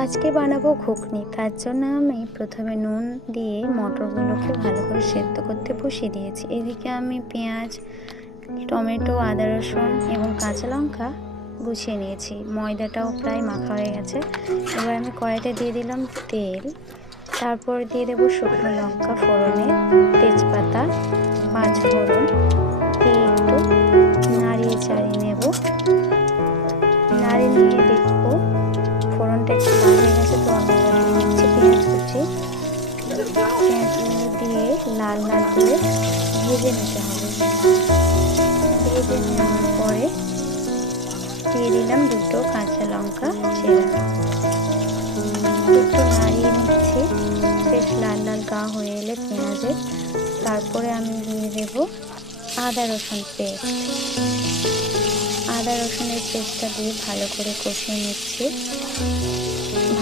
আজকে বানাবো ঘুগনি। তার জন্য আমি প্রথমে নুন দিয়ে মটরগুলোকে ভালো করে সেদ্ধ করতে বসিয়ে দিয়েছি। এদিকে আমি পেঁয়াজ, টমেটো, আদা রসুন এবং কাঁচা লঙ্কা গুছিয়ে নিয়েছি। ময়দাটাও প্রায় মাখা হয়ে গেছে। এবার আমি কড়াইতে দিয়ে দিলাম তেল। তারপর দিয়ে দেবো শুকনো লঙ্কা ফোড়নে, তেজপাতা পাঁচ ফোড়ন লাল লাল করে ভেজে নিতে হবে। ভেজে নেওয়ার পরে দিয়ে দিলাম দুটো কাঁচা লঙ্কা একটু নাড়িয়ে নিচ্ছি। বেশ লাল লাল গা হয়ে এলে পেঁয়াজের তারপরে আমি দিয়ে দেবো আদা রসুন পেস্ট। আদা রসুনের পেস্টটা দিয়ে ভালো করে কষিয়ে নিচ্ছি।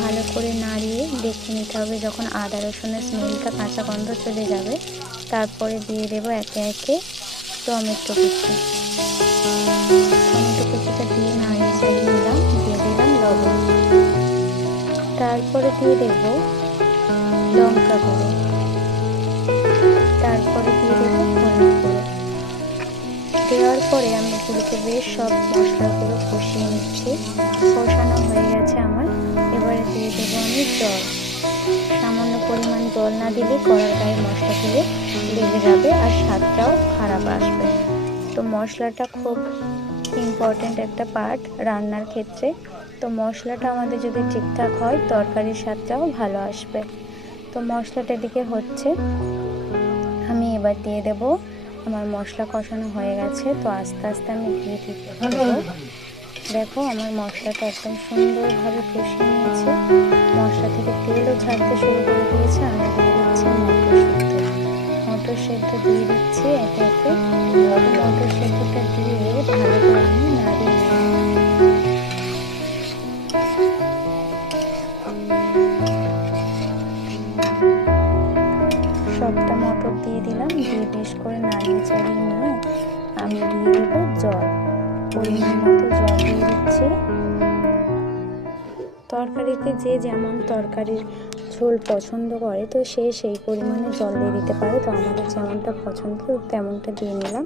ভালো করে নাড়িয়ে দেখে নিতে হবে যখন আদা রসুনের স্মেলটা কাঁচা গন্ধ চলে যাবে। তারপরে দিয়ে দেব একে একে টমেটো কুচি। টমেটো কুচিটা দিয়ে নাড়িয়ে চালিয়ে নিলাম, দিয়ে দিলাম লবণ। তারপরে দিয়ে দেব লঙ্কা গুঁড়ো। দেওয়ার পরে আমি এগুলোকে বেশ সব মশলাগুলো কষিয়ে নিচ্ছি। কষানো হয়ে গেছে আমার। এবারে দিয়ে দেবো আমি জল। সামান্য পরিমাণ জল না দিলে কড়ার গায়ে মশলাগুলো লেগে যাবে আর স্বাদটাও খারাপ আসবে। তো মশলাটা খুব ইম্পর্ট্যান্ট একটা পার্ট রান্নার ক্ষেত্রে। তো মশলাটা আমাদের যদি ঠিকঠাক হয়, তরকারির স্বাদটাও ভালো আসবে। তো মশলাটা দিকে হচ্ছে। আমি এবার দিয়ে দেবো আমার মশলা কষানো হয়ে গেছে তো আস্তে আস্তে আমি ঘি দিতে দেখো আমার মশলাটা একদম সুন্দরভাবে কষিয়ে নিয়েছে। মশলা থেকে তেলও ছাড়তে শুরু করে দিয়েছে আমি দিয়ে দিচ্ছি মটর সেদ্ধ মটর সেদ্ধ দিয়ে দিচ্ছি একে একে মটর সেদ্ধটা দিয়ে ভালো করে আমি নাড়িয়ে বেশ করে নাড়িয়ে চাড়িয়ে নিয়ে আমি দিয়ে দেবো জল। পরিমাণ মতো জল দিয়ে দিচ্ছি। তরকারিতে যে যেমন তরকারির ঝোল পছন্দ করে, তো সে সেই পরিমাণে জল দিয়ে দিতে পারে। তো আমাদের যেমনটা পছন্দ, তেমনটা দিয়ে নিলাম।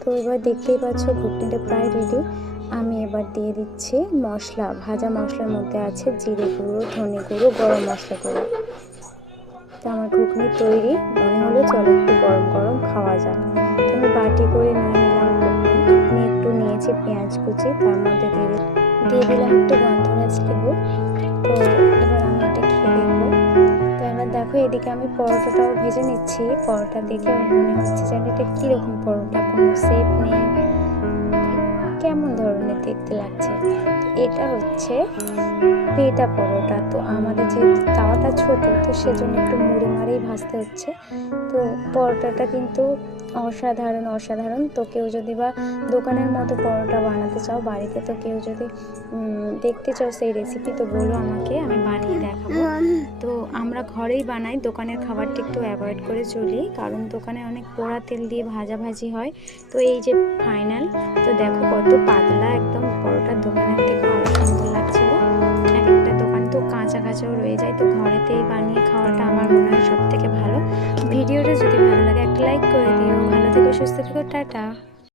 তো এবার দেখতেই পাচ্ছ ঘুটনিটা প্রায় রেডি আমি এবার দিয়ে দিচ্ছি মশলা। ভাজা মশলার মধ্যে আছে জিরে গুঁড়ো, ধনে গুঁড়ো, গরম মশলা গুঁড়ো। তো আমার ঘুগনি তৈরি, মনে হলো চলো একটু গরম গরম খাওয়া যাক। আমি বাটি করে নিয়ে নিলাম ঘুগনি। নিয়ে একটু নিয়েছি পেঁয়াজ কুচি, তার মধ্যে দিয়ে দিয়ে দিলাম একটু গন্ধরাজ লেবু। তো এবার আমি এটা খেয়ে দেখব। তো এবার দেখো, এদিকে আমি পরোটাটাও ভেজে নিচ্ছি। পরোটা দেখে মনে হচ্ছে যেন এটা কীরকম পরোটা, কোনো সেপ নেই। কেমন ধরনের দেখতে লাগছে? এটা হচ্ছে পেটা পরোটা। তো আমাদের যে তাওয়াটা ছোট, তো সেজন্য একটু মুড়ি মারেই ভাজতে হচ্ছে। তো পরোটাটা কিন্তু অসাধারণ অসাধারণ। তো কেউ যদি বা দোকানের মতো পরোটা বানাতে চাও, বাড়িতে তো কেউ যদি দেখতে চাও সেই রেসিপি তো বলো আমাকে, আমি বানিয়ে দেখাবো। তো আমরা ঘরেই বানাই, দোকানের খাবারটা একটু অ্যাভয়েড করে চলি, কারণ দোকানে অনেক পোড়া তেল দিয়ে ভাজা ভাজি হয়। তো এই যে ফাইনাল তো দেখো কত পাতলা একদম পরোটার দোকানের থেকে আরও সুন্দর লাগছিল। এক একটা দোকান তো কাঁচা কাঁচাও রয়ে যায়, তো ঘরেতেই বানিয়ে খাওয়াটা আমার মনে হয় সব থেকে ভালো। ভিডিওটা যদি ভালো লাগে, একটা লাইক করে দিও। ভালো থেকো, সুস্থ থেকো, টাটা।